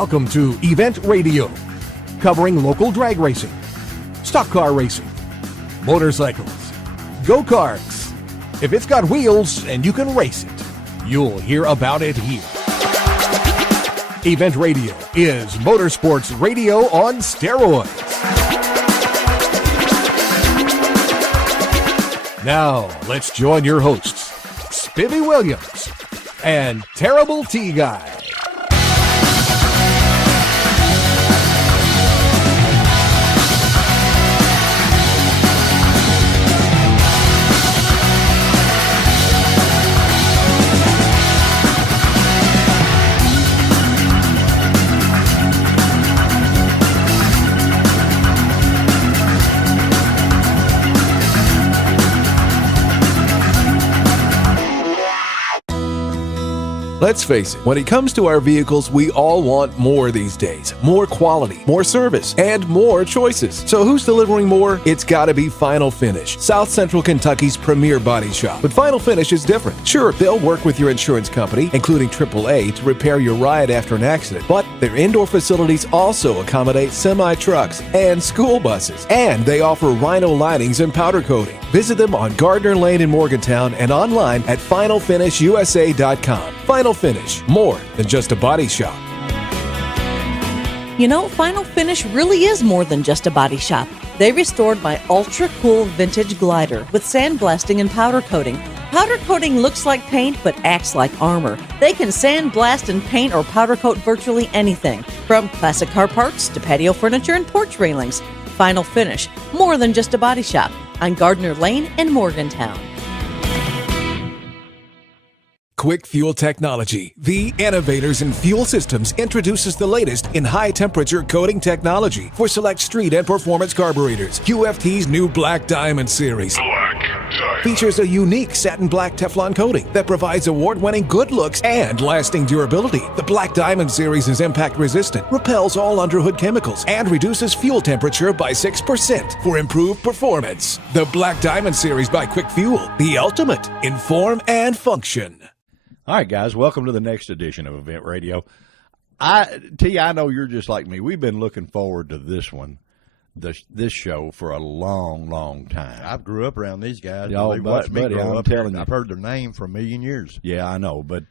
Welcome to Event Radio, covering local drag racing, stock car racing, motorcycles, go-karts. If it's got wheels and you can race it, you'll hear about it here. Event Radio is motorsports radio on steroids. Now, let's join your hosts, Spivvy Williams and Terrible T Guy. Let's face it, when it comes to our vehicles, we all want more these days. More quality, more service, and more choices. So who's delivering more? It's gotta be Final Finish, South Central Kentucky's premier body shop. But Final Finish is different. Sure, they'll work with your insurance company, including AAA, to repair your ride after an accident. But their indoor facilities also accommodate semi-trucks and school buses. And they offer Rhino linings and powder coating. Visit them on Gardner Lane in Morgantown and online at FinalFinishUSA.com. Final Finish, more than just a body shop. You know, Final Finish really is more than just a body shop. They restored my ultra-cool vintage glider with sandblasting and powder coating. Powder coating looks like paint but acts like armor. They can sandblast and paint or powder coat virtually anything, from classic car parts to patio furniture and porch railings. Final Finish, more than just a body shop, on Gardner Lane in Morgantown. Quick Fuel Technology, the innovators in fuel systems, introduces the latest in high-temperature coating technology for select street and performance carburetors. QFT's new Black Diamond series features a unique satin black Teflon coating that provides award-winning good looks and lasting durability. The Black Diamond series is impact-resistant, repels all underhood chemicals, and reduces fuel temperature by 6% for improved performance. The Black Diamond series by Quick Fuel, the ultimate in form and function. All right, guys, welcome to the next edition of Event Radio. I know you're just like me. We've been looking forward to this one, this show, for a long, long time. I grew up around these guys. Buddy, I'm telling you. I've heard their name for a million years. Yeah, I know. But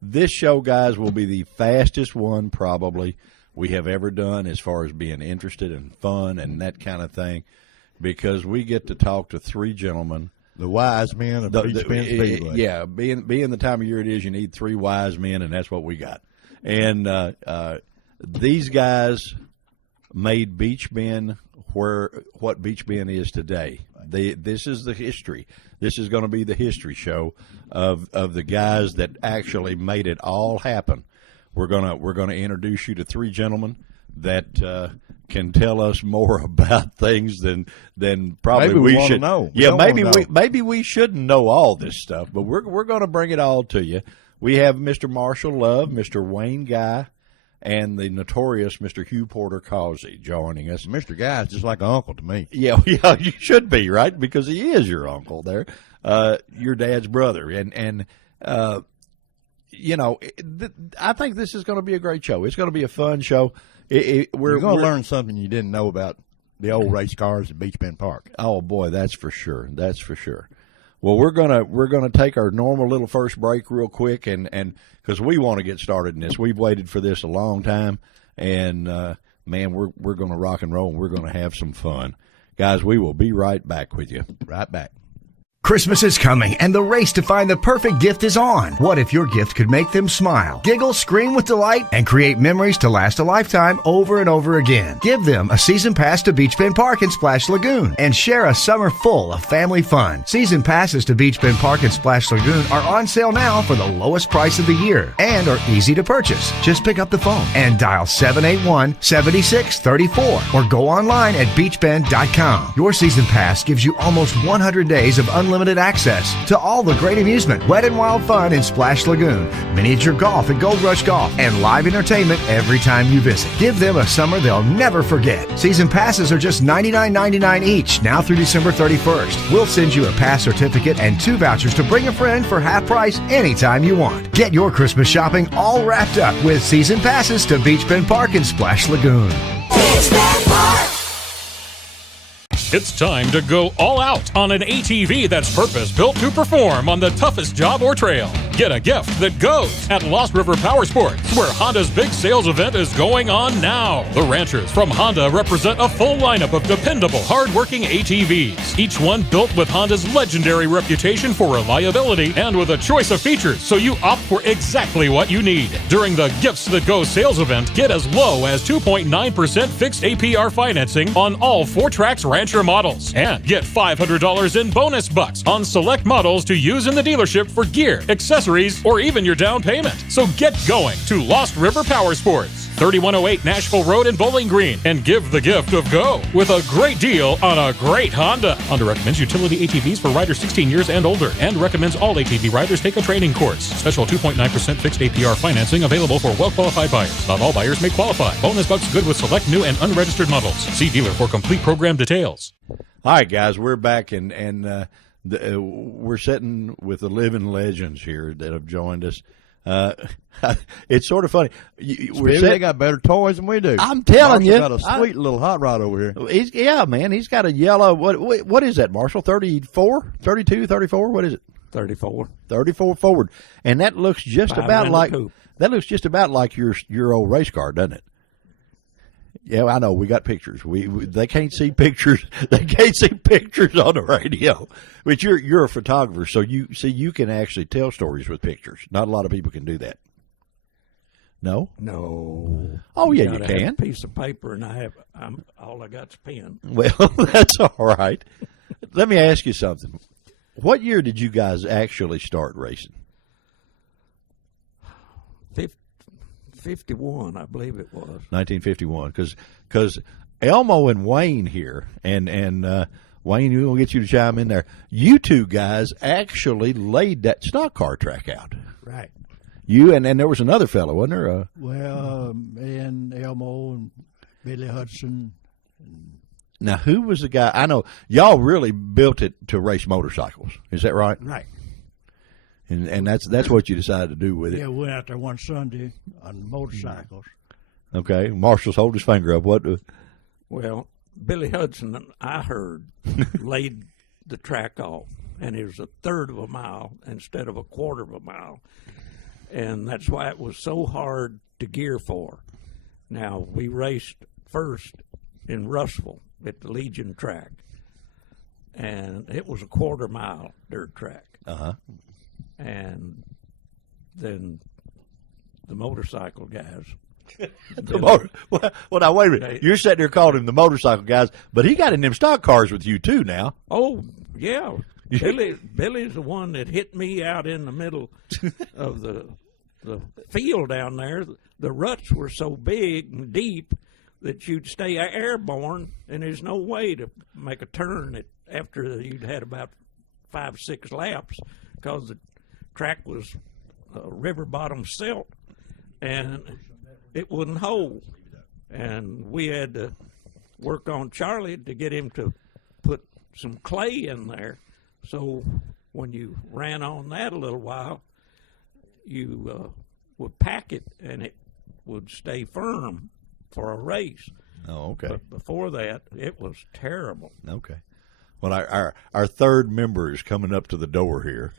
this show, guys, will be the fastest one probably we have ever done as far as being interested and fun and that kind of thing, because we get to talk to three gentlemen. The wise men of Beach Bend Speedway. Yeah, being the time of year it is, you need three wise men, and that's what we got. And these guys made Beach Bend what Beach Bend is today. This is the history. This is going to be the history show of the guys that actually made it all happen. We're gonna introduce you to three gentlemen that can tell us more about things than probably maybe we should know. Maybe we shouldn't know all this stuff, but we're going to bring it all to you. We have Mr. Marshall Love, Mr. Wayne Guy, and the notorious Mr. Hugh Porter Causey joining us. Mr. Guy is just like an uncle to me. Yeah, you should be, right? Because he is your uncle there, your dad's brother, and you know, I think this is going to be a great show. It's going to be a fun show. You're going to learn something you didn't know about the old race cars at Beach Bend Park. Oh boy, that's for sure. That's for sure. Well, we're gonna take our normal little first break real quick, and because we want to get started in this. We've waited for this a long time, and man, we're gonna rock and roll, and we're gonna have some fun, guys. We will be right back with you. Right back. Christmas is coming, and the race to find the perfect gift is on. What if your gift could make them smile, giggle, scream with delight, and create memories to last a lifetime over and over again? Give them a season pass to Beach Bend Park and Splash Lagoon, and share a summer full of family fun. Season passes to Beach Bend Park and Splash Lagoon are on sale now for the lowest price of the year and are easy to purchase. Just pick up the phone and dial 781-7634 or go online at beachbend.com. Your season pass gives you almost 100 days of unlimited unlimited access to all the great amusement, wet and wild fun in Splash Lagoon, miniature golf at Gold Rush Golf, and live entertainment every time you visit. Give them a summer they'll never forget. Season passes are just $99.99 each, now through December 31st. We'll send you a pass certificate and 2 vouchers to bring a friend for half price anytime you want. Get your Christmas shopping all wrapped up with season passes to Beach Bend Park and Splash Lagoon. It's time to go all out on an ATV that's purpose-built to perform on the toughest job or trail. Get a gift that goes at Lost River Power Sports, where Honda's big sales event is going on now. The ranchers from Honda represent a full lineup of dependable, hard-working ATVs, each one built with Honda's legendary reputation for reliability and with a choice of features, so you opt for exactly what you need. During the Gifts That Go sales event, get as low as 2.9% fixed APR financing on all 4Trax Rancher models, and get $500 in bonus bucks on select models to use in the dealership for gear, accessories, or even your down payment. So get going to Lost River Power Sports, 3108 Nashville Road in Bowling Green, and give the gift of go with a great deal on a great Honda. Honda recommends utility ATVs for riders 16 years and older, and recommends all ATV riders take a training course. Special 2.9% fixed APR financing available for well-qualified buyers. Not all buyers may qualify. Bonus bucks good with select new and unregistered models. See dealer for complete program details. All right, guys, we're back, and we're sitting with the living legends here that have joined us. It's sort of funny. They got better toys than we do. I'm telling you, got a sweet little hot rod over here. He's got a yellow. What is that, Marshall? 34, 32, 34? What is it? 34. 34 forward, and that looks just about like your old race car, doesn't it? Yeah, I know. We got pictures. They can't see pictures. They can't see pictures on the radio. But you're a photographer, so you can actually tell stories with pictures. Not a lot of people can do that. No. No. Oh yeah, you Have can. a piece of paper, and all I got's a pen. Well, that's all right. Let me ask you something. What year did you guys actually start racing? 51, I believe it was. 1951, because Elmo and Wayne here, and Wayne, we're going to get you to chime in there. You two guys actually laid that stock car track out. Right. You and there was another fellow, wasn't there? And Elmo and Billy Hudson. Now, who was the guy? I know y'all really built it to race motorcycles. Is that right? Right. And that's what you decided to do with it. Yeah, we went out there one Sunday on motorcycles. Okay. Marshall's holding his finger up. What? Well, Billy Hudson, I heard, laid the track off, and it was a third of a mile instead of a quarter of a mile. And that's why it was so hard to gear for. Now, we raced first in Russellville at the Legion track, and it was a quarter mile dirt track. Uh-huh. And then the motorcycle guys. Well, now, wait a minute. You're sitting there calling him the motorcycle guys, but he got in them stock cars with you, too, now. Oh, yeah. Billy's the one that hit me out in the middle of the field down there. The ruts were so big and deep that you'd stay airborne, and there's no way to make a turn after you'd had about 5-6 laps, because the track was river bottom silt, and it wouldn't hold. And we had to work on Charlie to get him to put some clay in there, so when you ran on that a little while, you would pack it, and it would stay firm for a race. Oh, okay. But before that, it was terrible. Okay. Well, our third member is coming up to the door here.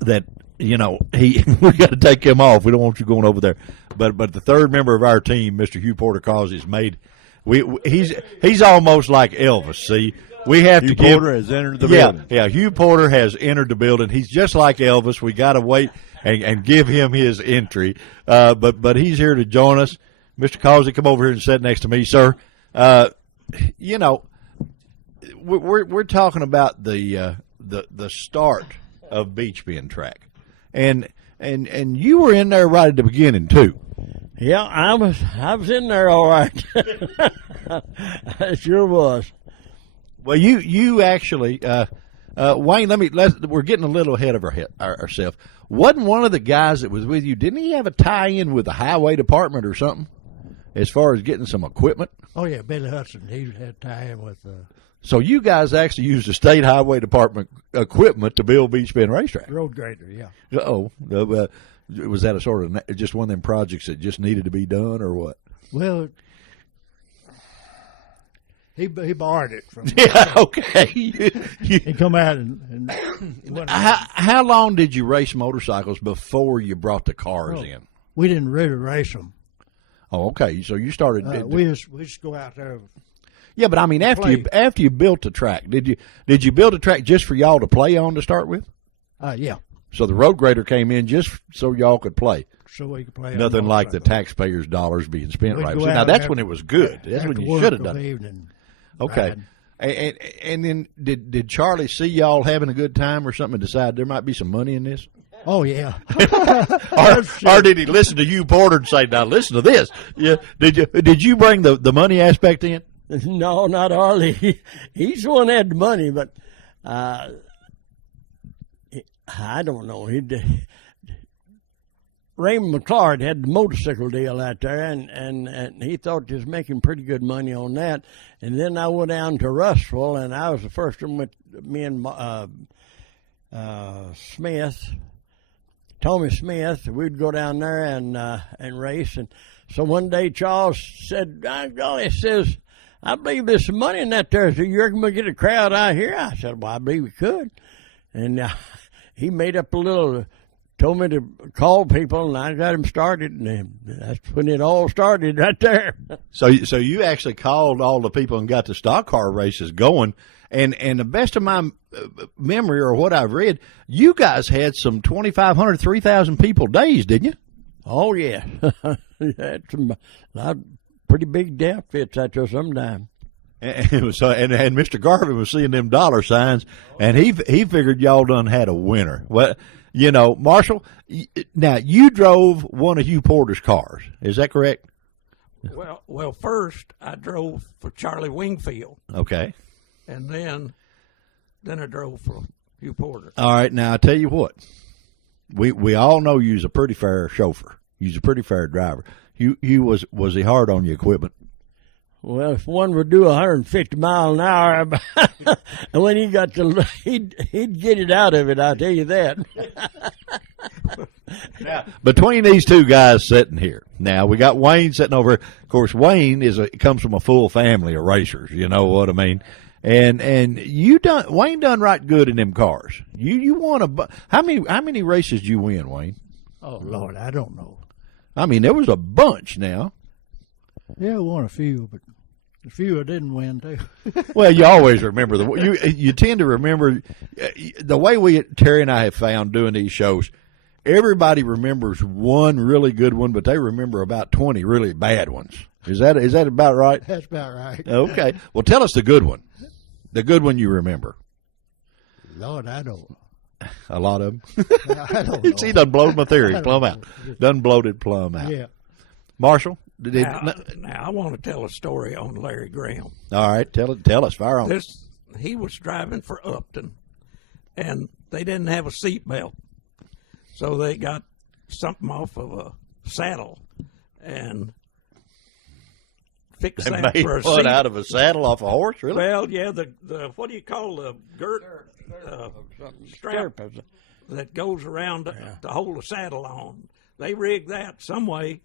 That we got to take him off. We don't want you going over there. But the third member of our team, Mr. Hugh Porter Cause, is made. He's almost like Elvis. See, we have Hugh to give. Porter has entered the building. Yeah. Hugh Porter has entered the building. He's just like Elvis. We got to wait and give him his entry. But he's here to join us. Mr. Causey, come over here and sit next to me, sir. We're talking about the start of Beach Bend track, and you were in there right at the beginning too. Yeah, I was in there all right. I sure was. Well, you actually Wayne, we're getting a little ahead of ourselves. Wasn't one of the guys that was with you, didn't he have a tie-in with the highway department or something as far as getting some equipment? Oh, yeah, Billy Hudson. He had tie-in with So you guys actually used the state highway department equipment to build Beach Bend Racetrack? Road Grader, yeah. Was that a sort of just one of them projects that just needed to be done, or what? Well, he borrowed it from Yeah, okay. He come out and How long did you race motorcycles before you brought the cars in? we didn't really race them. Oh, okay. So you started. We just go out there. Yeah, but I mean, after you built the track, did you build a track just for y'all to play on to start with? Yeah. So the road grader came in just so y'all could play. So we could play. Nothing like the taxpayers' dollars being spent We'd right. go So out now that's after- when it was good. That's when after you work should have of done the it. evening. Okay. And then did Charlie see y'all having a good time or something and decide there might be some money in this? Oh yeah. or did he listen to you, Porter, and say, "Now listen to this"? Yeah. Did you bring the money aspect in? No, not hardly. He's the one that had the money, but I don't know. Raymond McClard had the motorcycle deal out there, and he thought he was making pretty good money on that. And then I went down to Russell, and I was the first one with me and Smith, Tommy Smith. We'd go down there and race. And so one day Charles said, "Golly," says, "I believe there's some money in that there. So you reckon we'll get a crowd out here?" I said, "Well, I believe we could." And he made up a little, told me to call people, and I got him started, and that's when it all started right there. So you actually called all the people and got the stock car races going, and the best of my memory or what I've read, you guys had some 2,500, 3,000 people days, didn't you? Oh yeah, had some pretty big outfits out there sometime. And Mr. Garvin was seeing them dollar signs, and he figured y'all done had a winner. Well, you know, Marshall, now you drove one of Hugh Porter's cars. Is that correct? Well, first I drove for Charlie Wingfield, Okay. and then I drove for Hugh Porter. All right. Now I tell you what, we all know you's a pretty fair chauffeur. You's a pretty fair driver. You was he hard on your equipment? Well, if one would do 150 mile an hour, and when he got to, he'd get it out of it. I'll tell you that. Now, between these two guys sitting here, now we got Wayne sitting over. Of course, Wayne comes from a full family of racers. You know what I mean? And Wayne done right good in them cars. You won how many races did you win, Wayne? Oh Lord, I don't know. I mean, there was a bunch now. Yeah, I won a few, but a few I didn't win too. Well, you always remember you tend to remember the way Terry and I have found doing these shows. Everybody remembers one really good one, but they remember about 20 really bad ones. Is that about right? That's about right. Okay. Well, tell us the good one. The good one you remember. Lord, I don't. A lot of them. I don't know. See, done blowed my theory plumb out. Done bloated plumb out. Yeah. Marshall? Now I want to tell a story on Larry Graham. All right, tell us. Fire on. He was driving for Upton, and they didn't have a seat belt, so they got something off of a saddle and fixed They that made for a one seat. out of a saddle off a horse, really? Well, yeah, the what do you call the strap that goes around to hold the saddle on? They rigged that some way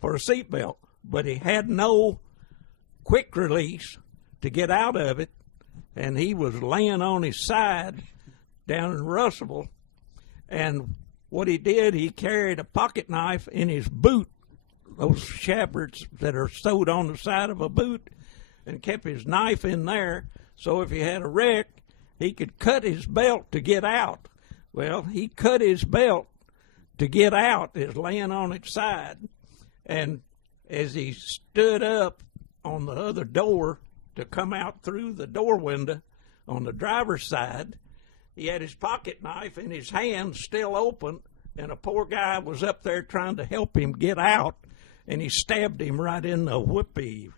for a seatbelt, but he had no quick release to get out of it, and he was laying on his side down in Russellville. And what he did, he carried a pocket knife in his boot, those shepherds that are sewed on the side of a boot, and kept his knife in there, so if he had a wreck, he could cut his belt to get out. Well, he cut his belt to get out, is laying on its side. And as he stood up on the other door to come out through the door window on the driver's side, he had his pocket knife in his hand still open, and a poor guy was up there trying to help him get out. and he stabbed him right in the whoopee.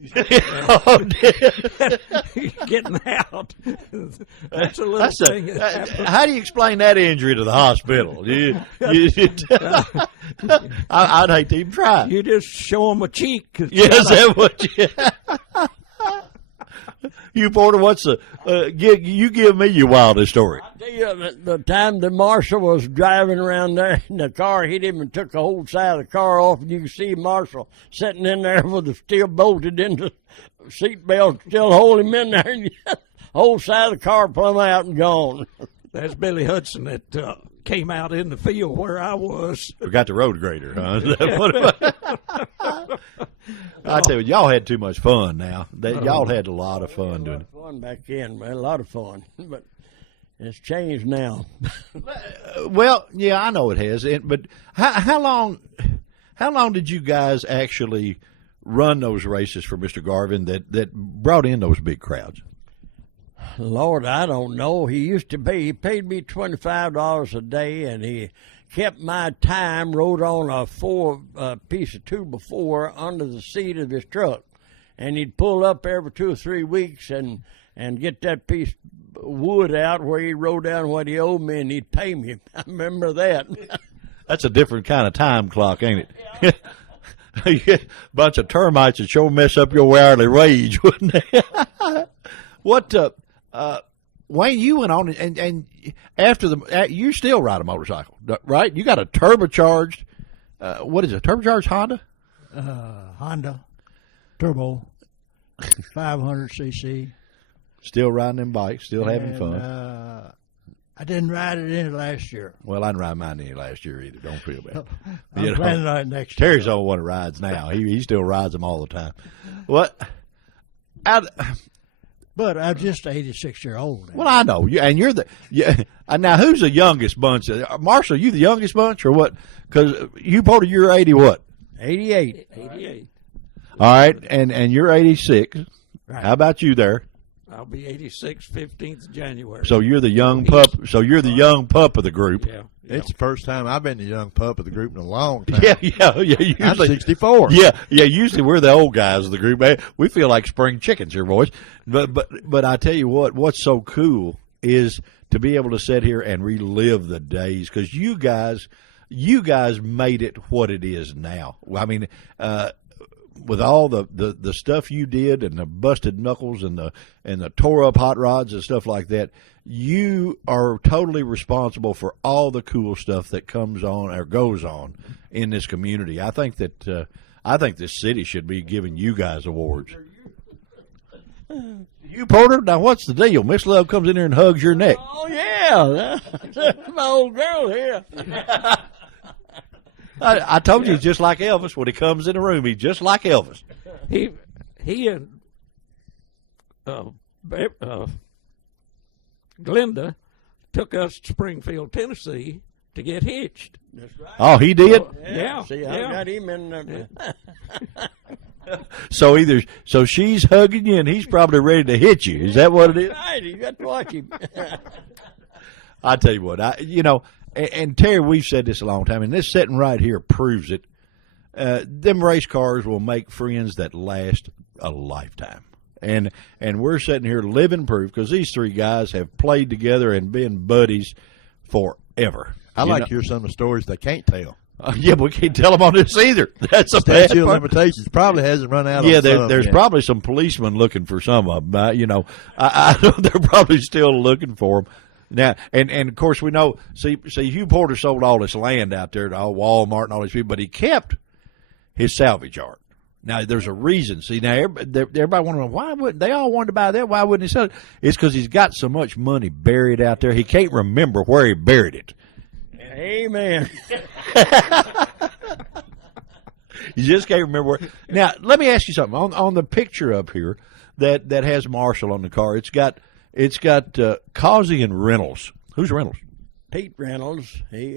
Getting out. That's a little thing. How do you explain that injury to the hospital? I'd hate to even try. You just show him a cheek. Yes, that what you Porter, what's the you give me your wildest story? I tell you, the time that Marshall was driving around there in the car, he even took the whole side of the car off, and you can see Marshall sitting in there with the still bolted in the seatbelt, still holding him in there, and the whole side of the car plumb out and gone. That's Billy Hudson that came out in the field where I was. Forgot the road grader, huh? I tell you, y'all had too much fun now. Y'all had a lot of fun doing it. Fun back then, man, a lot of fun, but it's changed now. Well, yeah, I know it has. But how long did you guys actually run those races for Mr. Garvin that brought in those big crowds? Lord, I don't know. He paid me $25 a day, and he kept my time, wrote on a piece of 2x4 under the seat of his truck. And he'd pull up every 2 or 3 weeks and get that piece of wood out where he wrote down what he owed me, and he'd pay me. I remember that. That's a different kind of time clock, ain't it? A bunch of termites would sure mess up your hourly wage, wouldn't they? What, Wayne, you went on and after you still ride a motorcycle, right? You got a turbocharged, what is it, turbocharged Honda? Honda Turbo, 500cc. Still riding them bikes, still having fun. I didn't ride it any last year. Well, I didn't ride mine any last year either. Don't feel bad. I'm planning on it next year. Terry's the only one who rides now. He still rides them all the time. What? But I'm just 86-year-old. Well, I know, and you're now who's the youngest bunch? Marshall, you the youngest bunch or what? Because Porter, you're 80 what? 88. 88. All right, and you're 86. Right. How about you there? I'll be 86, 15th January. So you're the young pup. So you're the young pup of the group. Yeah. It's the first time I've been the young pup of the group in a long time. Yeah. Usually, I'm 64. Yeah. Usually we're the old guys of the group. We feel like spring chickens here, boys. But I tell you what's so cool is to be able to sit here and relive the days because you guys made it what it is now. I mean, with all the stuff you did and the busted knuckles and the tore up hot rods and stuff like that, you are totally responsible for all the cool stuff that comes on or goes on in this community. I think this city should be giving you guys awards. You, Porter, now what's the deal? Miss Love comes in here and hugs your neck. Oh, yeah. That's my old girl here. I told you he's just like Elvis. When he comes in the room, he's just like Elvis. He and Glenda took us to Springfield, Tennessee to get hitched. That's right. Oh, he did? Yeah. See, I got him in there. So she's hugging you, and he's probably ready to hit you. Is that what it is? Right, you got to watch him. I tell you what, and Terry, we've said this a long time, and this sitting right here proves it. Them race cars will make friends that last a lifetime. And we're sitting here living proof because these three guys have played together and been buddies forever. I like to hear some of the stories they can't tell. Yeah, but we can't tell them on this either. That's a bad Statute of part. limitations probably hasn't run out. Yeah, on some there's yet. probably some policemen looking for some of them. I know they're probably still looking for them. Now, and of course we know. See, Hugh Porter sold all this land out there to all Walmart and all these people, but he kept his salvage yard. Now, there's a reason. See, now everybody wondering why wouldn't they all wanted to buy that? Why wouldn't he sell it? It's because he's got so much money buried out there. He can't remember where he buried it. Amen. You just can't remember where. Now, let me ask you something. On the picture up here that has Marshall on the car, it's got Causey and Reynolds. Who's Reynolds? Pete Reynolds. He,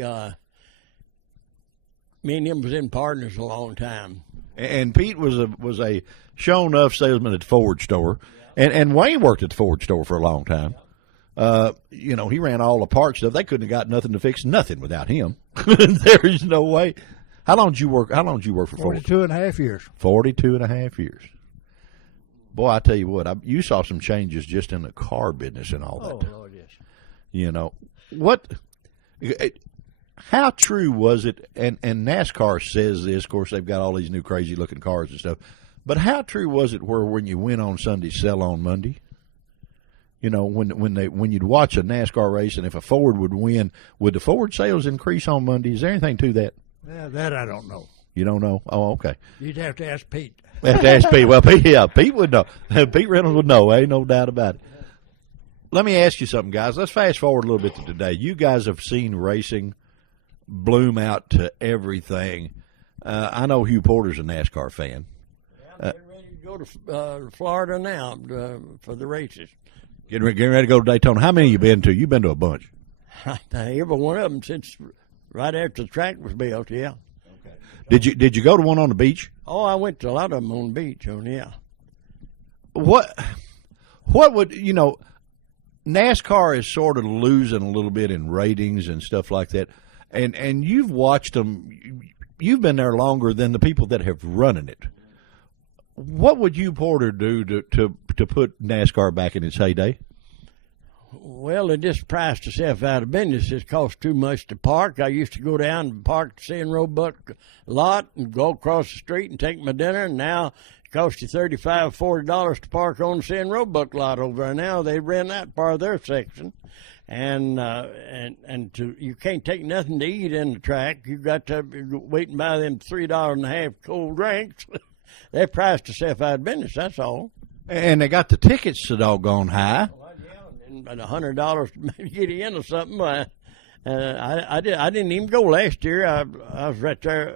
me and him was in partners a long time. And Pete was a show enough salesman at the Ford store, and Wayne worked at the Ford store for a long time. He ran all the parts stuff. They couldn't have got nothing to fix nothing without him. There is no way. How long did you work? How long did you work for Ford? 42 and a half years. 42 and a half years. Boy, I tell you what, you saw some changes just in the car business and all that. Oh, Lord, yes. You know, how true was it, and NASCAR says this, of course, they've got all these new crazy-looking cars and stuff, but how true was it where when you win on Sunday, sell on Monday? You know, when you'd watch a NASCAR race, and if a Ford would win, would the Ford sales increase on Monday? Is there anything to that? Yeah, that I don't know. You don't know? Oh, okay. You'd have to ask Pete. Have to ask Pete. Well, Pete would know. Pete Reynolds would know. Ain't no doubt about it. Let me ask you something, guys. Let's fast forward a little bit to today. You guys have seen racing bloom out to everything. I know Hugh Porter's a NASCAR fan. I'm getting ready to go to Florida now for the races. Getting ready to go to Daytona. How many you been to? You've been to a bunch. Every one of them since right after the track was built, yeah. Did you go to one on the beach? Oh, I went to a lot of them on the beach, yeah. What would, you know, NASCAR is sort of losing a little bit in ratings and stuff like that. And you've watched them, you've been there longer than the people that have run in it. What would you, Porter, do to put NASCAR back in its heyday? Well, it just priced itself out of business. It cost too much to park. I used to go down and park the San Roebuck lot and go across the street and take my dinner, and now it costs you $35, $40 to park on the San Roebuck lot over there. Now they ran that part of their section, and you can't take nothing to eat in the track. You got to wait and buy them $3.50 cold drinks. They priced themselves out of business. That's all. And they got the tickets so doggone high. About $100 to get in or something. I didn't even go last year. I was right there.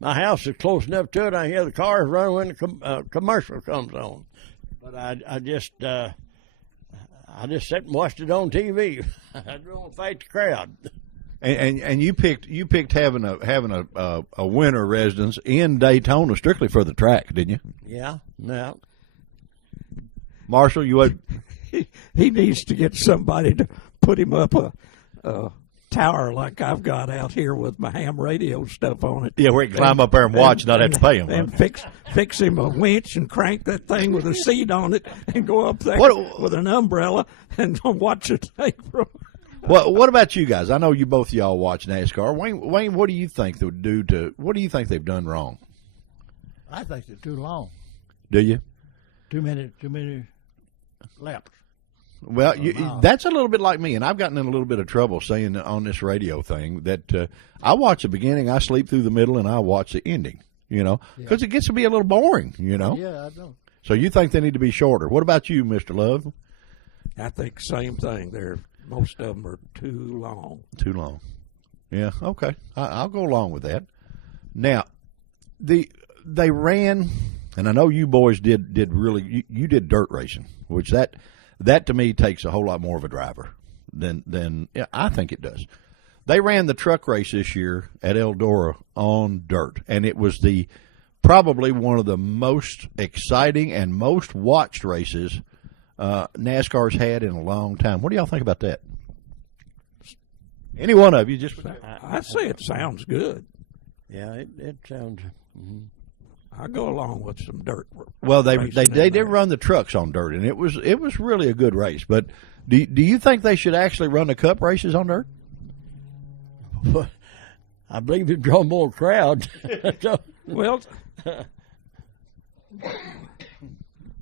My house is close enough to it. I hear the cars running when the commercial comes on. But I just sat and watched it on TV. I don't want to fight the crowd. And you picked having a winter residence in Daytona strictly for the track, didn't you? Yeah. Yeah. Marshall, you would. He needs to get somebody to put him up a tower like I've got out here with my ham radio stuff on it. Yeah, where he can climb up there and watch, not have to pay him. And fix him a winch and crank that thing with a seat on it and go up there with an umbrella and watch it take from. What about you guys? I know you both y'all watch NASCAR. Wayne, what do you think they would do to? What do you think they've done wrong? I think they're too long. Do you? Too many laps. Well, that's a little bit like me, and I've gotten in a little bit of trouble saying on this radio thing that I watch the beginning, I sleep through the middle, and I watch the ending, you know, because it gets to be a little boring, you know. Yeah, I know. So you think they need to be shorter. What about you, Mr. Love? I think same thing. Most of them are too long. Too long. Yeah, okay. I'll go along with that. Now, they ran, and I know you boys did really, you did dirt racing, which that to me takes a whole lot more of a driver than I think it does. They ran the truck race this year at Eldora on dirt, and it was probably one of the most exciting and most watched races NASCAR's had in a long time. What do y'all think about that? Any one of you? I say it sounds good. Yeah, it sounds. Mm-hmm. I go along with some dirt. Well, they did run the trucks on dirt, and it was really a good race. But do you think they should actually run the Cup races on dirt? I believe it'd draw more crowds. Well,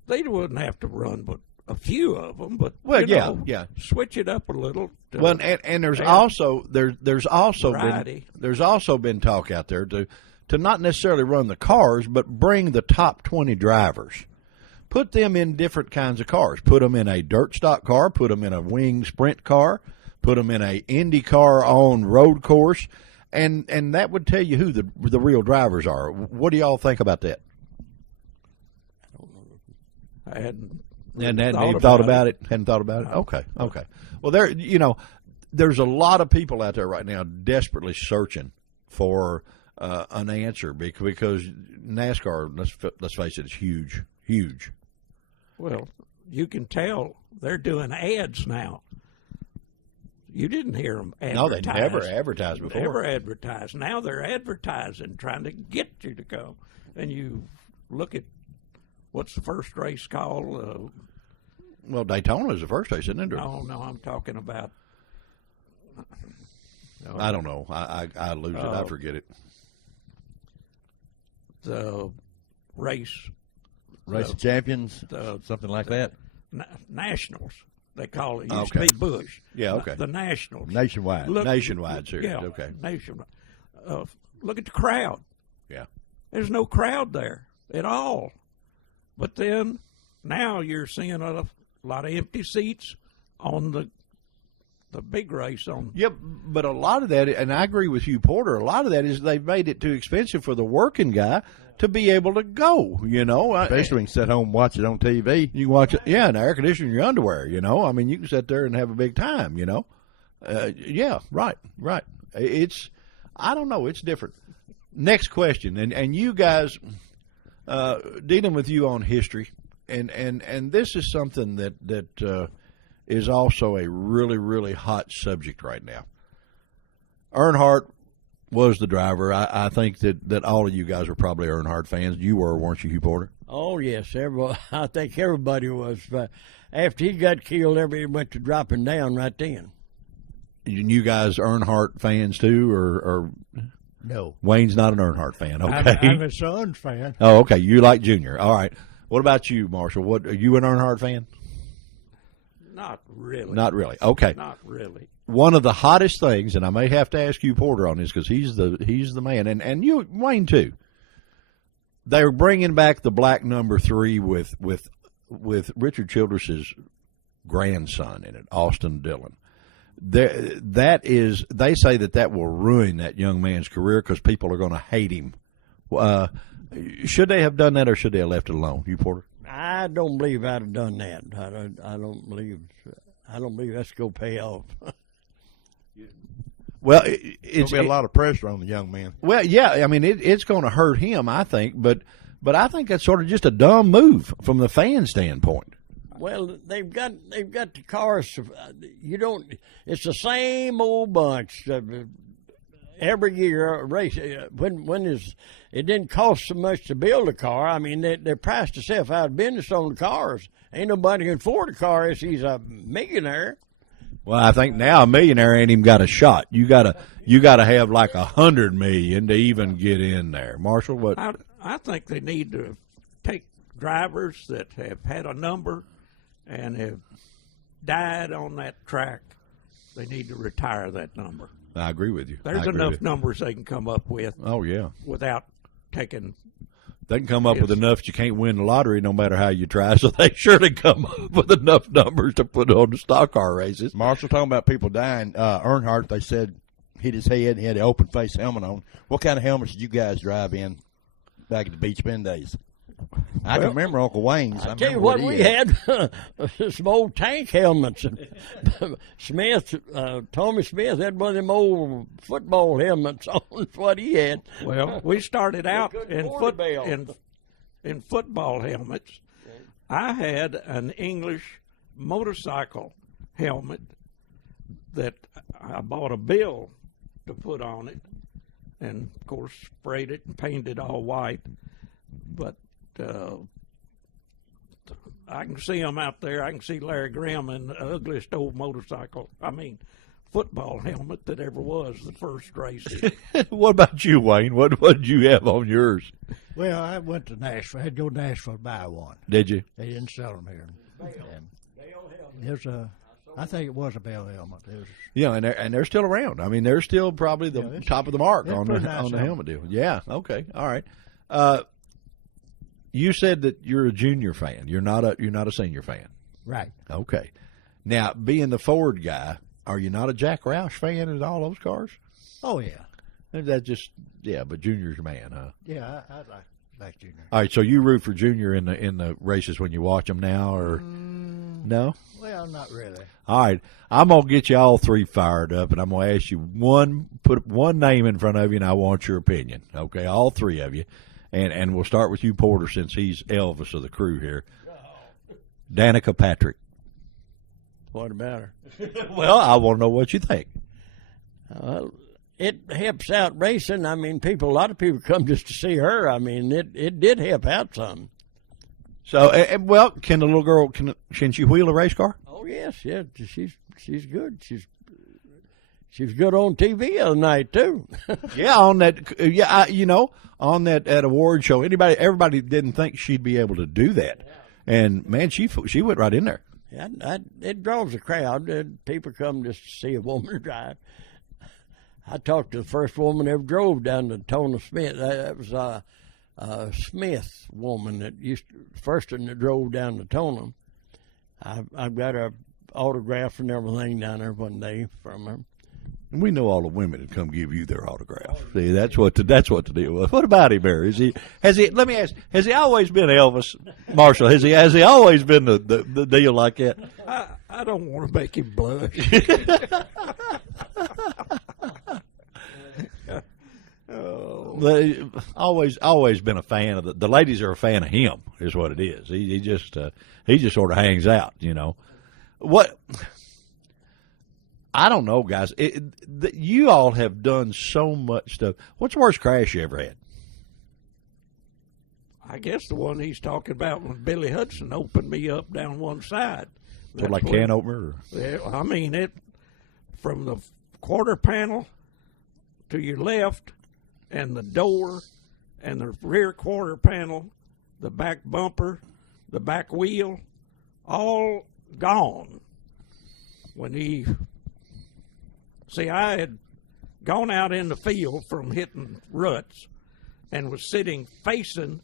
they wouldn't have to run, but a few of them. But switch it up a little. Well, and there's also been talk out there to not necessarily run the cars, but bring the top 20 drivers. Put them in different kinds of cars. Put them in a dirt stock car. Put them in a wing sprint car. Put them in a Indy car on road course. And that would tell you who the real drivers are. What do y'all think about that? I hadn't thought about it. Hadn't thought about it? Okay. Well, there's a lot of people out there right now desperately searching for an answer because NASCAR, let's face it, is huge. Well, you can tell they're doing ads now. You didn't hear them advertise. No, they never advertised before. Never advertised. Now they're advertising, trying to get you to go. And you look at what's the first race called? Well, Daytona is the first race, isn't it? No, I'm talking about. I don't know. I lose it. I forget it. The race of Champions, something like that. Nationals, they call it. It used to be Bush. Yeah, okay. The Nationals. Nationwide. Nationwide series, yeah, okay. Nationwide. Look at the crowd. Yeah. There's no crowd there at all. But then, now you're seeing a lot of empty seats on the big race on. Yep, but a lot of that, and I agree with you, Porter, a lot of that is they've made it too expensive for the working guy to be able to go, you know. Especially when you sit home and watch it on TV. You can watch it, yeah, in air conditioning your underwear, you know. I mean, you can sit there and have a big time, you know. Yeah, right. It's, I don't know, it's different. Next question, and you guys, dealing with you on history, and this is something that is also a really, really hot subject right now. Earnhardt was the driver. I think that all of you guys were probably Earnhardt fans. You were, weren't you, Hugh Porter? Oh, yes. I think everybody was. After he got killed, everybody went to dropping down right then. You guys Earnhardt fans too, or No. Wayne's not an Earnhardt fan? Okay, I'm a Suns fan. Oh, okay. You like Junior. All right. What about you, Marshall? What are you an Earnhardt fan? Not really. Not really. Okay. Not really. One of the hottest things, and I may have to ask you, Porter, on this because he's the man, and you, Wayne, too. They're bringing back the black number 3 with Richard Childress's grandson in it, Austin Dillon. That is, they say that will ruin that young man's career because people are going to hate him. Should they have done that, or should they have left it alone? You, Porter? I don't believe I'd have done that. I don't believe that's going to pay off. Well, it's going to be a lot of pressure on the young man. Well, yeah, I mean it's going to hurt him, I think, but I think that's sort of just a dumb move from the fan standpoint. Well, they've got the cars. You don't. It's the same old bunch every year. Race it didn't cost so much to build a car. I mean, they priced themselves out of business on the cars. Ain't nobody can afford a car if he's a millionaire. Well, I think now a millionaire ain't even got a shot. You gotta have like $100 million to even get in there. Marshall, what? I think they need to take drivers that have had a number and have died on that track. They need to retire that number. I agree with you. There's enough numbers they can come up with. Oh yeah. Without taking. They can come up with enough that you can't win the lottery no matter how you try, so they surely come up with enough numbers to put on the stock car races. Marshall, talking about people dying, Earnhardt, they said, hit his head and he had an open face helmet on. What kind of helmets did you guys drive in back in the Beach Bend days? I can remember Uncle Wayne's. I tell you what, we had some old tank helmets. Smith, Tommy Smith had one of them old football helmets on. What he had. Well, we started out in football helmets. I had an English motorcycle helmet that I bought a bill to put on it, and of course sprayed it and painted it all white. But I can see them out there. I can see Larry Graham in the ugliest old football helmet that ever was, the first race. What about you, Wayne? What did you have on yours? Well, I went to Nashville. I had to go to Nashville to buy one. Did you? They didn't sell them here. There's I think it was a Bell helmet. Yeah, and they're still around. I mean, they're still probably the top of the mark on the helmet deal. Yeah. Okay. All right. You said that you're a junior fan. You're not a senior fan. Right. Okay. Now, being the Ford guy, are you not a Jack Roush fan in all those cars? Oh yeah. That just but Junior's your man, huh? Yeah, I like Junior. All right, so you root for Junior in the races when you watch them now, or no? Well, not really. All right, I'm gonna get you all three fired up, and I'm gonna ask you put one name in front of you, and I want your opinion. Okay, all three of you. And we'll start with you, Porter, since he's Elvis of the crew here. Danica Patrick. What about her? Well, I want to know what you think. It helps out racing. I mean, a lot of people come just to see her. I mean, it did help out some. So, well, can the little girl can she wheel a race car? Oh yes, yeah. She's good. She's good on TV the other night too. Yeah, on that. Yeah, on that award show, everybody didn't think she'd be able to do that, and man, she went right in there. Yeah, it draws a crowd. People come just to see a woman drive. I talked to the first woman that ever drove down to Tona Smith. That was a Smith woman that first one that drove down to Tona. I've got her autograph and everything down there one day from her. We know all the women that come give you their autograph. See, that's what the deal was. What about him, Barry? Let me ask, has he always been Elvis Marshall? Has he always been the deal like that? I don't want to make him blush. Always been a fan of the ladies are a fan of him, is what it is. He just sort of hangs out, What? I don't know, guys. You all have done so much stuff. What's the worst crash you ever had? I guess the one he's talking about when Billy Hudson opened me up down one side. So like can opener? I mean, it from the quarter panel to your left and the door and the rear quarter panel, the back bumper, the back wheel, all gone. I had gone out in the field from hitting ruts and was sitting facing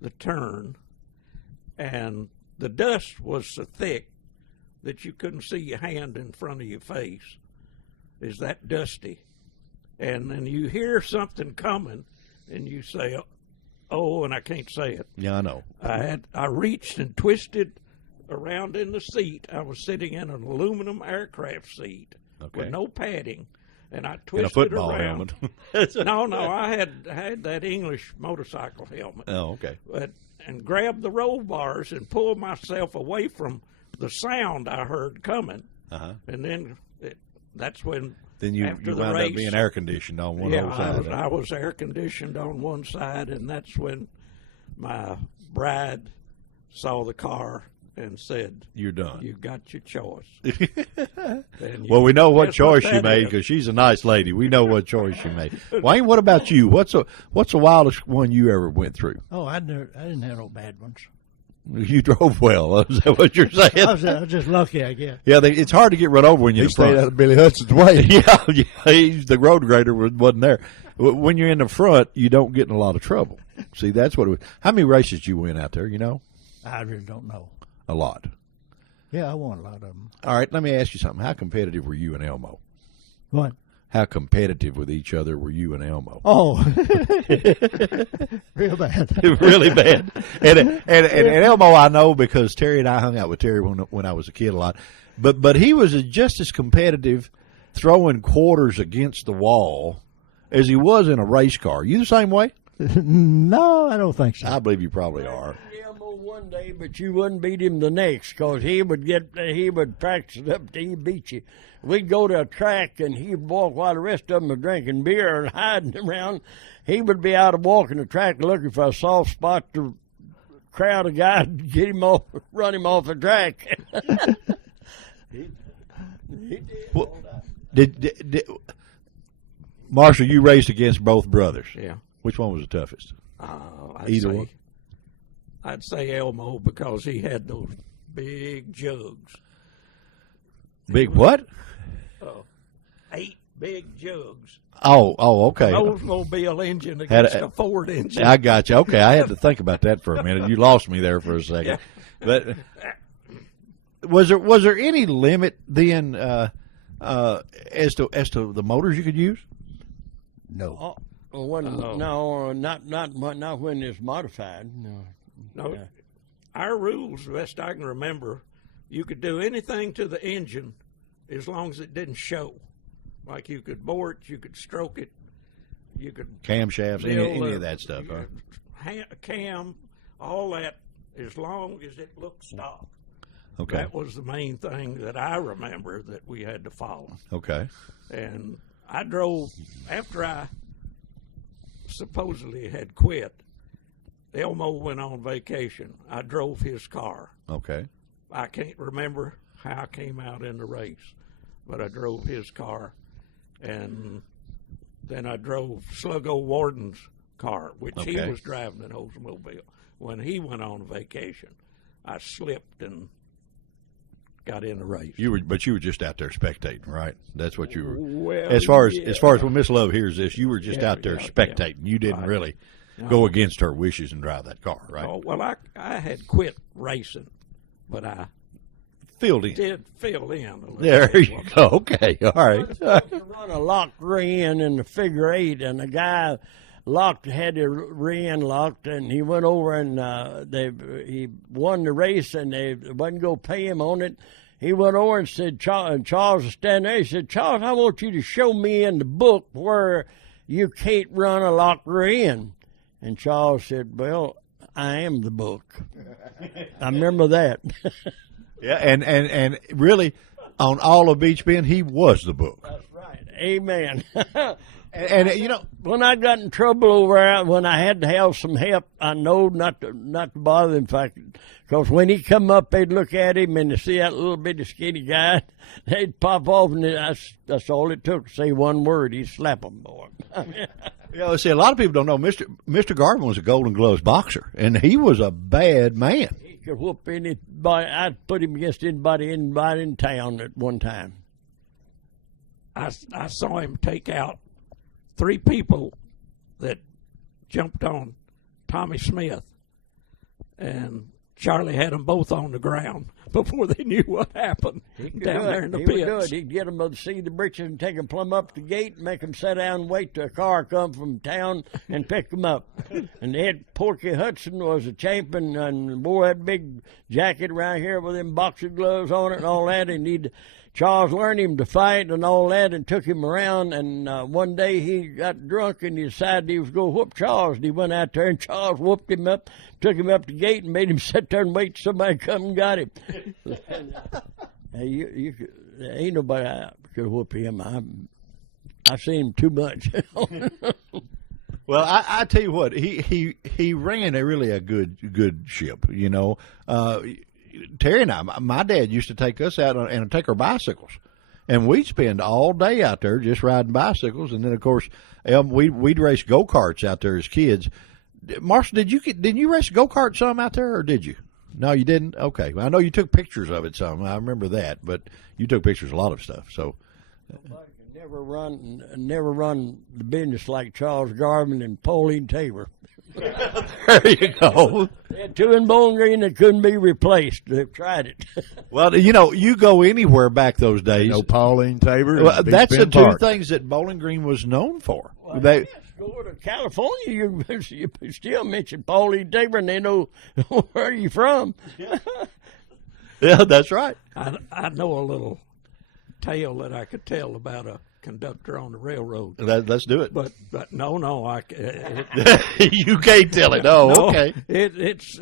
the turn, and the dust was so thick that you couldn't see your hand in front of your face. It's that dusty. And then you hear something coming, and you say, oh, and I can't say it. Yeah, I know. I reached and twisted around in the seat. I was sitting in an aluminum aircraft seat with no padding, and I twisted and a football around. Helmet. No, I had that English motorcycle helmet. Oh, okay. And grabbed the roll bars and pulled myself away from the sound I heard coming. Uh-huh. And then that's when. Then you wound up being air conditioned on one side. I was air conditioned on one side, and that's when my bride saw the car and said, "You're done. You got your choice." Well, we know what choice she made because she's a nice lady. We know what choice she made. Wayne, what about you? What's the wildest one you ever went through? Oh, I didn't have no bad ones. You drove well. Is that what you're saying? I was just lucky, I guess. Yeah, it's hard to get run over when you're in the front. He stayed out of Billy Hudson's way. Yeah, the road grader wasn't there. When you're in the front, you don't get in a lot of trouble. See, that's what it was. How many races did you win out there, I really don't know. A lot. Yeah, I won a lot of them. All right, let me ask you something. How competitive were you and Elmo? What? How competitive with each other were you and Elmo? Oh, real bad. Really bad. And Elmo, I know because Terry and I hung out with Terry when I was a kid a lot. But he was just as competitive throwing quarters against the wall as he was in a race car. You the same way? No, I don't think so. I believe you probably are. One day, but you wouldn't beat him the next, because he would practice it up till he beat you. We'd go to a track, and he'd walk while the rest of them were drinking beer and hiding around. He would be out of walking the track looking for a soft spot to crowd a guy to get him off, run him off the track. Did Marshall, you raced against both brothers. Yeah. Which one was the toughest? Either one. I'd say Elmo because he had those big jugs. Big what? 8 big jugs. Oh, okay. An Oldsmobile engine against a Ford engine. I got you. Okay, I had to think about that for a minute. You lost me there for a second. Yeah. But was there any limit then as to the motors you could use? No. No, not when it's modified. No, our rules, best I can remember, you could do anything to the engine as long as it didn't show. Like you could bore it, you could stroke it, you could camshafts, any of that stuff. Cam, all that, as long as it looked stock. Okay. That was the main thing that I remember that we had to follow. Okay. And I drove, after I supposedly had quit, Elmo went on vacation. I drove his car. Okay. I can't remember how I came out in the race, but I drove his car. And then I drove Sluggo Warden's car, which he Okay. was driving an Oldsmobile. When he went on vacation, I slipped and got in the race. But you were just out there spectating, right? That's what you were. Well, as far yeah. as when Miss Love hears this, you were just Yeah, out there yeah, spectating. yeah. You didn't Right. really No. go against her wishes and drive that car, right? Oh, well, I had quit racing, but I Filled in. did fill in a little There bit. you go. Okay, all right. to run a locked rear in the figure eight, and the guy had the rear end locked, and he went over and he won the race, and they wasn't going to pay him on it. He went over and said, and Charles was standing there. He said, "Charles, I want you to show me in the book where you can't run a locked rear end." And Charles said, "Well, I am the book." I remember that. Yeah, and really, on all of Beach Bend, he was the book. That's right. Amen. And you know, when I got in trouble over there, when I had to have some help, I know not to bother him. In fact, because when he come up, they'd look at him and they see that little bitty skinny guy, they'd pop off, and that's all it took to say one word. He'd slap him, boy. you know, see, a lot of people don't know Mr. Garvin was a Golden Gloves boxer, and he was a bad man. He could whoop anybody. I'd put him against anybody in town at one time. I saw him take out 3 people that jumped on Tommy Smith, and Charlie had them both on the ground before they knew what happened down there in the He would do pits. it. He'd get them to see the britches and take them plumb up the gate and make them sit down and wait till a car come from town and pick them up. And Ed Porky Hudson was a champion and wore that big jacket around here with them boxing gloves on it and all that. And Charles learned him to fight and all that and took him around. And one day he got drunk and he decided he was going to whoop Charles. And he went out there and Charles whooped him up, took him up the gate and made him sit there and wait till somebody come and got him. Ain't nobody could whoop him. I've seen him too much. Well, I tell you what, he ran a good ship. You know, Terry and I, my dad used to take us out and take our bicycles, and we'd spend all day out there just riding bicycles. And then, of course, we'd race go-karts out there as kids. Marshall, didn't you race go-kart some out there, or did you? No, you didn't? Okay. Well, I know you took pictures of it some. I remember that, but you took pictures of a lot of stuff. So Never run the business like Charles Garvin and Pauline Tabor. there you go. They had 2 in Bowling Green that couldn't be replaced. They've tried it. Well, you know, you go anywhere back those days. No Pauline Tabor. Well, Beach that's the Bend 2 Park. things that Bowling Green was known for. Go to California, you still mention Pauline Tabor, and they know where you from. Yeah, that's right. I know a little tale that I could tell about a conductor on the railroad. Let's do it. But no, You can't tell it. Oh, no, okay. It's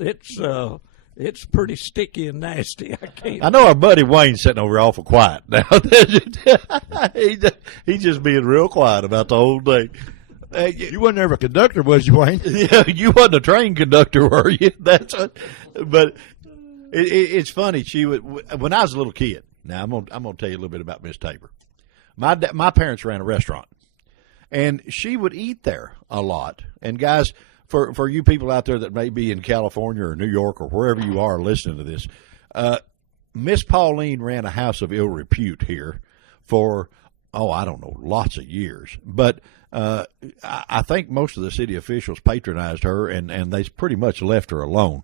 pretty sticky and nasty. I can't. I know our buddy Wayne's sitting over awful quiet now. He's just being real quiet about the whole thing. You wasn't ever a conductor, was you, Wayne? Yeah, you wasn't a train conductor, were you? That's what. But it's funny. She would, when I was a little kid. Now I'm gonna tell you a little bit about Miss Tabor. My parents ran a restaurant, and she would eat there a lot. And guys, for you people out there that may be in California or New York or wherever you are listening to this, Miss Pauline ran a house of ill repute here for I don't know, lots of years. But I think most of the city officials patronized her, and they pretty much left her alone.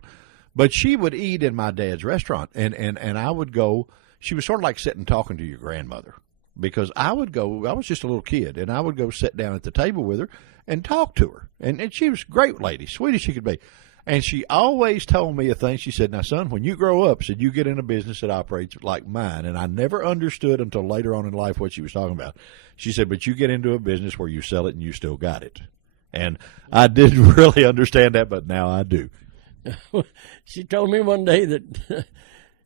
But she would eat in my dad's restaurant, and I would go. She was sort of like sitting talking to your grandmother, because I would go. I was just a little kid, and I would go sit down at the table with her and talk to her. And she was a great lady, sweet as she could be. And she always told me a thing. She said, "Now, son, when you grow up," said, "you get in a business that operates like mine." And I never understood until later on in life what she was talking about. She said, "But you get into a business where you sell it and you still got it." And I didn't really understand that, but now I do. She told me one day that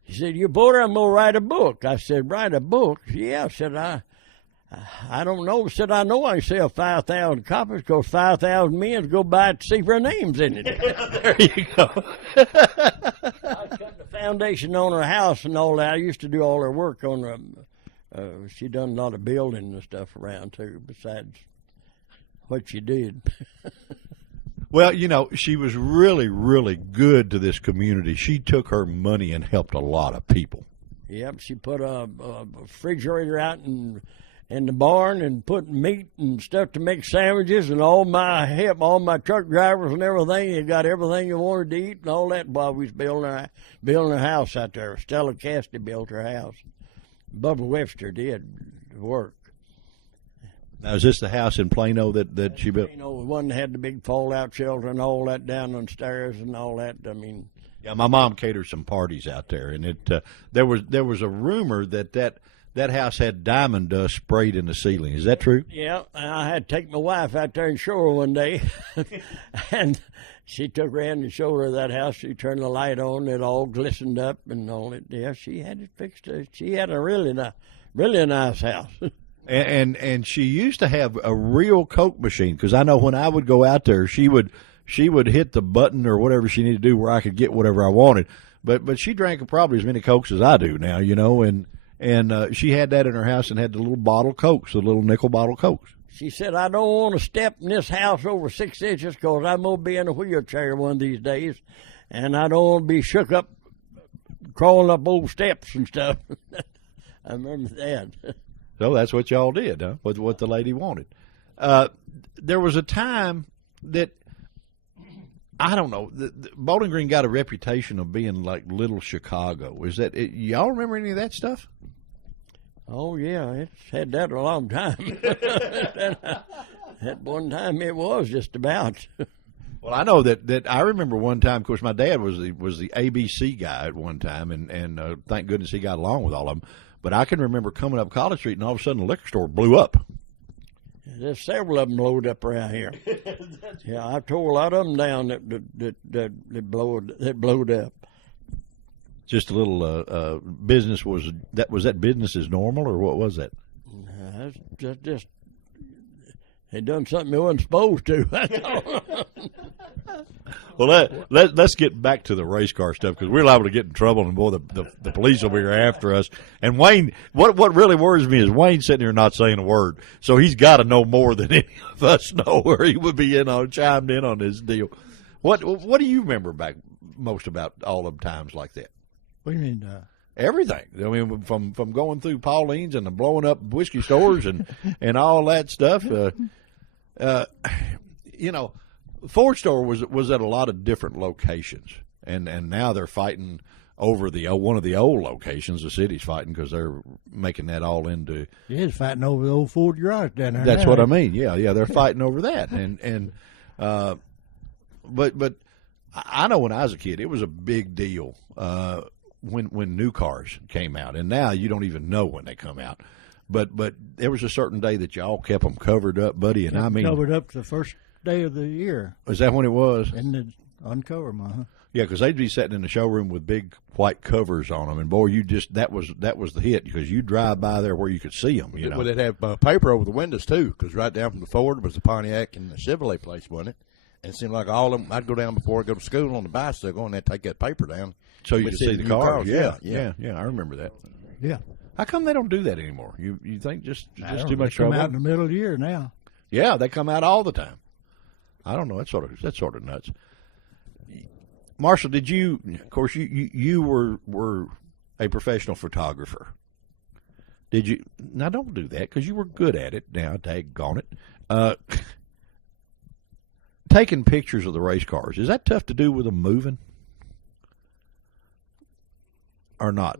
He said, "You boy, I'm gonna write a book." I said, "Write a book?" Yeah. I said, I don't know. Said, "I know I can sell 5,000 copies because 5,000 men go by it to see their names in it." There you go. I cut the foundation on her house and all that. I used to do all her work on her. She done a lot of building and stuff around too, besides what she did. Well, you know, she was really, really good to this community. She took her money and helped a lot of people. Yep, she put a refrigerator out in the barn and put meat and stuff to make sandwiches, and all my truck drivers and everything. They got everything you wanted to eat and all that while we was building our house out there. Stella Cassidy built her house. Bubba Webster did the work. Now, is this the house in Plano that she built? The one that had the big fallout shelter and all that down on stairs and all that. I mean, yeah, my mom catered some parties out there, and there was a rumor that house had diamond dust sprayed in the ceiling. Is that true? Yeah, I had to take my wife out there and show her one day, and she took her in and showed her that house. She turned the light on, it all glistened up and all it. Yeah, she had it fixed. She had a really nice house. And she used to have a real Coke machine, because I know when I would go out there, she would hit the button or whatever she needed to do where I could get whatever I wanted. But she drank probably as many Cokes as I do now, you know, and she had that in her house and had the little bottle Cokes, the little nickel bottle Cokes. She said, "I don't want to step in this house over 6 inches because I'm going to be in a wheelchair one of these days, and I don't want to be shook up crawling up old steps and stuff." I remember that. So that's what y'all did, huh? What the lady wanted. There was a time that, I don't know, the Bowling Green got a reputation of being like Little Chicago. Is that y'all remember any of that stuff? Oh yeah, it's had that a long time. At one time, it was just about. Well, I know that I remember one time. Of course, my dad was the ABC guy at one time, and thank goodness he got along with all of them. But I can remember coming up College Street, and all of a sudden the liquor store blew up. There's several of them blowed up around here. Yeah, I tore a lot of them down that blowed up. Just a little business was that business as normal, or what was that? Just they done something they wasn't supposed to. Well, let's get back to the race car stuff, because we're liable to get in trouble, and boy, the police will be here after us. And Wayne, what really worries me is Wayne sitting here not saying a word, so he's got to know more than any of us know, or he would be chimed in on this deal. What do you remember back most about all of times like that? What do you mean? Everything. I mean, from going through Pauline's and the blowing up whiskey stores and all that stuff. You know, Ford store was at a lot of different locations, and now they're fighting over one of the old locations. The city's fighting because they're making that all into. Yeah, it's fighting over the old Ford garage down there. That's what I mean. Yeah, they're fighting over that, but I know when I was a kid, it was a big deal when new cars came out, and now you don't even know when they come out. But there was a certain day that y'all kept them covered up, buddy, and I mean covered up the first day of the year. Is that when it was? And then uncover them, huh? Yeah, because they'd be sitting in the showroom with big white covers on them, and boy, that was the hit, because you drive by there where you could see them. You know, well, they'd have paper over the windows too, because right down from the Ford was the Pontiac and the Chevrolet place, wasn't it? And it seemed like all of them. I'd go down before I go to school on the bicycle, and they'd take that paper down so you could see the cars. Yeah. I remember that. Yeah. How come they don't do that anymore? You think just too much trouble? trouble? Come out in the middle of the year now. Yeah, they come out all the time. I don't know. That's sort of nuts. Marshall, did you? Of course, you were a professional photographer. Did you? Now, don't do that, because you were good at it. Now, daggone it. Taking pictures of the race cars, is that tough to do with them moving, or not?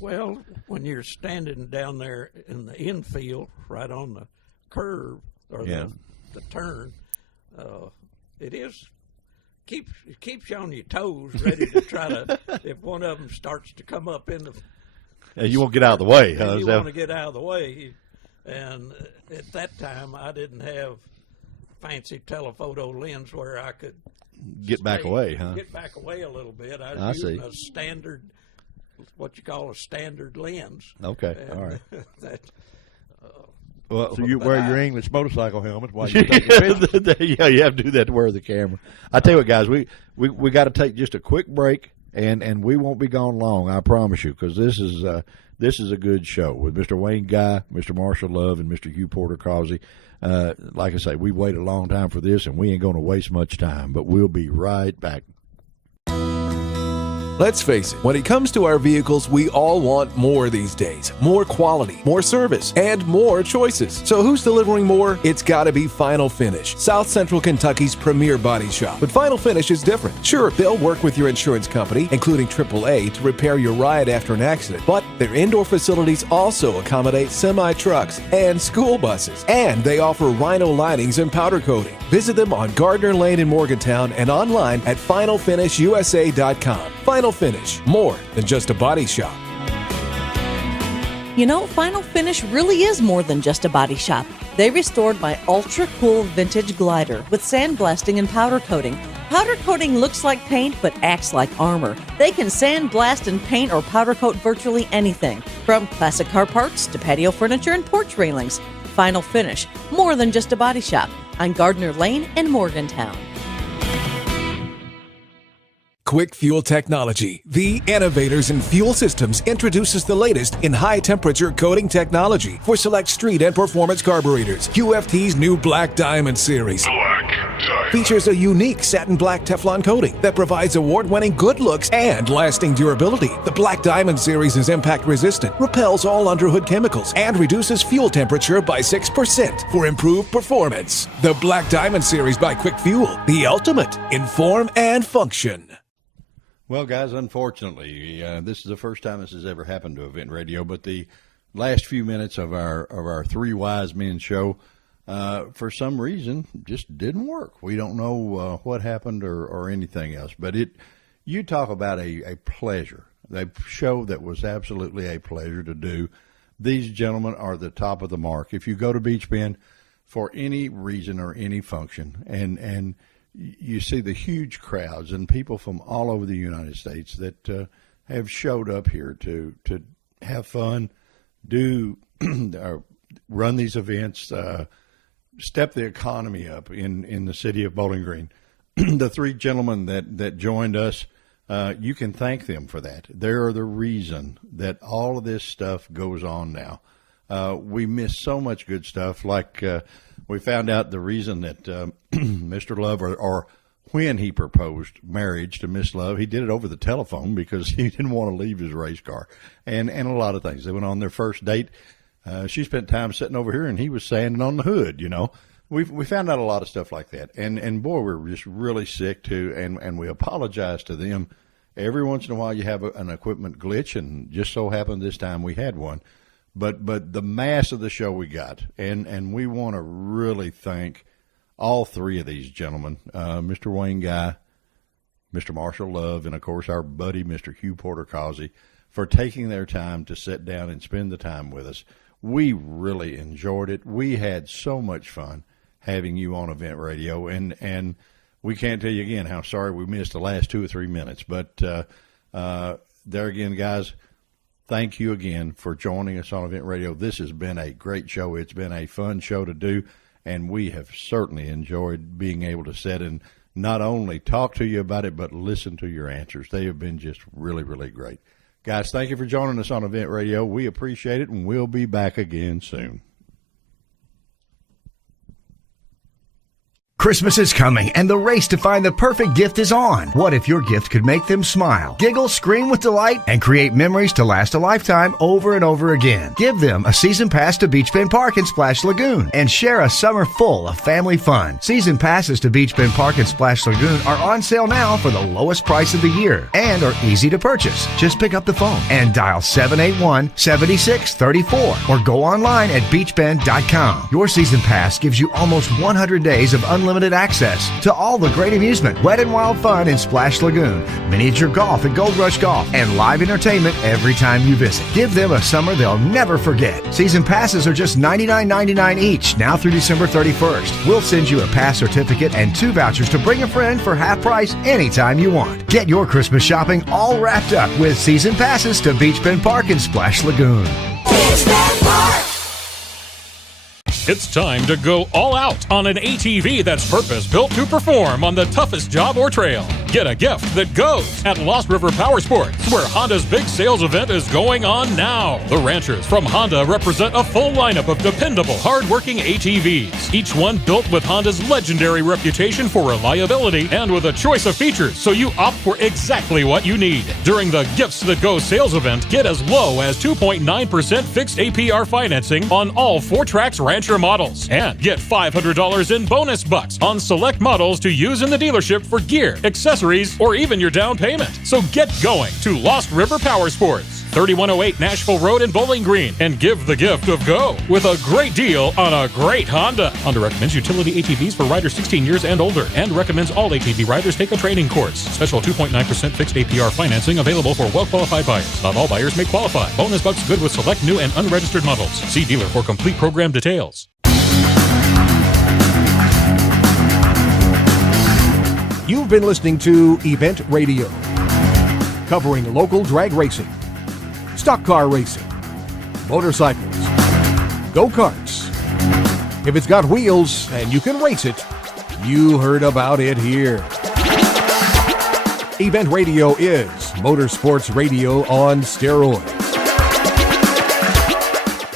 Well, when you're standing down there in the infield, right on the curve or the turn, it keeps you on your toes, ready to try to. If one of them starts to come up in the, you won't get out of the way. Huh? You want to get out of the way, and at that time I didn't have fancy telephoto lens where I could get back away. Huh? Get back away a little bit. I was using a standard what you call a standard lens. Okay, And, all right. That, Well, So you wear your English motorcycle helmet while you take a picture. yeah, you have to do that to wear the camera. I tell you what, guys, we got to take just a quick break, and we won't be gone long. I promise you, because this is a good show with Mr. Wayne Guy, Mr. Marshall Love, and Mr. Hugh Porter Causey. Like I say, we waited a long time for this, and we ain't going to waste much time. But we'll be right back. Let's face it, when it comes to our vehicles, we all want more these days. More quality, more service, and more choices. So who's delivering more? It's gotta be Final Finish, South Central Kentucky's premier body shop. But Final Finish is different. Sure, they'll work with your insurance company, including AAA, to repair your ride after an accident. But their indoor facilities also accommodate semi-trucks and school buses. And they offer Rhino linings and powder coating. Visit them on Gardner Lane in Morgantown and online at FinalFinishUSA.com. Final Finish, more than just a body shop. You know, Final Finish really is more than just a body shop. They restored my ultra cool vintage glider with sandblasting and powder coating. Powder coating looks like paint but acts like armor. They can sandblast and paint or powder coat virtually anything, from classic car parts to patio furniture and porch railings. Final Finish, more than just a body shop, on Gardner Lane in Morgantown. Quick Fuel Technology, the innovators in fuel systems, introduces the latest in high-temperature coating technology for select street and performance carburetors. QFT's new Black Diamond series features a unique satin black Teflon coating that provides award-winning good looks and lasting durability. The Black Diamond series is impact-resistant, repels all underhood chemicals, and reduces fuel temperature by 6% for improved performance. The Black Diamond series by Quick Fuel, the ultimate in form and function. Well, guys, unfortunately, this is the first time this has ever happened to Event Radio, but the last few minutes of our Three Wise Men show, for some reason, just didn't work. We don't know what happened or anything else, but you talk about a pleasure, a show that was absolutely a pleasure to do. These gentlemen are the top of the mark. If you go to Beach Bend for any reason or any function, and you see the huge crowds and people from all over the United States that have showed up here to have fun, do run these events, step the economy up in the city of Bowling Green. The three gentlemen that joined us, you can thank them for that. They're the reason that all of this stuff goes on now. We miss so much good stuff, like we found out the reason that Mr. Love, or when he proposed marriage to Miss Love, he did it over the telephone because he didn't want to leave his race car, and a lot of things. They went on their first date. She spent time sitting over here, and he was sanding on the hood, you know. We found out a lot of stuff like that, and boy, we're just really sick too, and we apologize to them. Every once in a while you have an equipment glitch, and just so happened this time we had one. But the mass of the show we got, and we want to really thank all three of these gentlemen, Mr. Wayne Guy, Mr. Marshall Love, and, of course, our buddy, Mr. Hugh Porter Causey, for taking their time to sit down and spend the time with us. We really enjoyed it. We had so much fun having you on Event Radio, and we can't tell you again how sorry we missed the last 2 or 3 minutes. But there again, guys, thank you again for joining us on Event Radio. This has been a great show. It's been a fun show to do, and we have certainly enjoyed being able to sit and not only talk to you about it, but listen to your answers. They have been just really, really great. Guys, thank you for joining us on Event Radio. We appreciate it, and we'll be back again soon. Christmas is coming, and the race to find the perfect gift is on. What if your gift could make them smile, giggle, scream with delight, and create memories to last a lifetime over and over again? Give them a season pass to Beach Bend Park and Splash Lagoon, and share a summer full of family fun. Season passes to Beach Bend Park and Splash Lagoon are on sale now for the lowest price of the year and are easy to purchase. Just pick up the phone and dial 781-7634 or go online at beachbend.com. Your season pass gives you almost 100 days of unlimited unlimited access to all the great amusement, wet and wild fun in Splash Lagoon, miniature golf at Gold Rush Golf, and live entertainment every time you visit. Give them a summer they'll never forget. Season passes are just $99.99 each, now through December 31st. We'll send you a pass certificate and 2 vouchers to bring a friend for half price anytime you want. Get your Christmas shopping all wrapped up with season passes to Beach Bend Park and Splash Lagoon. Beach Bend Park. It's time to go all out on an ATV that's purpose-built to perform on the toughest job or trail. Get a gift that goes at Lost River Power Sports, where Honda's big sales event is going on now. The ranchers from Honda represent a full lineup of dependable, hard-working ATVs, each one built with Honda's legendary reputation for reliability and with a choice of features, so you opt for exactly what you need. During the Gifts That Go sales event, get as low as 2.9% fixed APR financing on all 4Trax Rancher models, and get $500 in bonus bucks on select models to use in the dealership for gear, accessories, or even your down payment. So get going to Lost River Power Sports, 3108 Nashville Road in Bowling Green, and give the gift of go with a great deal on a great Honda. Honda recommends utility ATVs for riders 16 years and older, and recommends all ATV riders take a training course. Special 2.9% fixed APR financing available for well-qualified buyers. Not all buyers may qualify. Bonus bucks good with select new and unregistered models. See dealer for complete program details. You've been listening to Event Radio, covering local drag racing, stock car racing, motorcycles, go-karts. If it's got wheels and you can race it, you heard about it here. Event Radio is motorsports radio on steroids.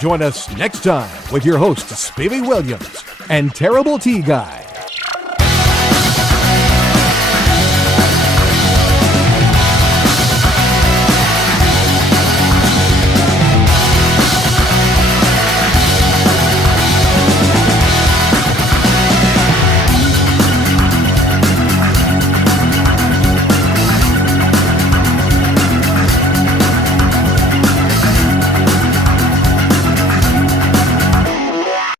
Join us next time with your hosts, Spivey Williams and Terrible T Guy.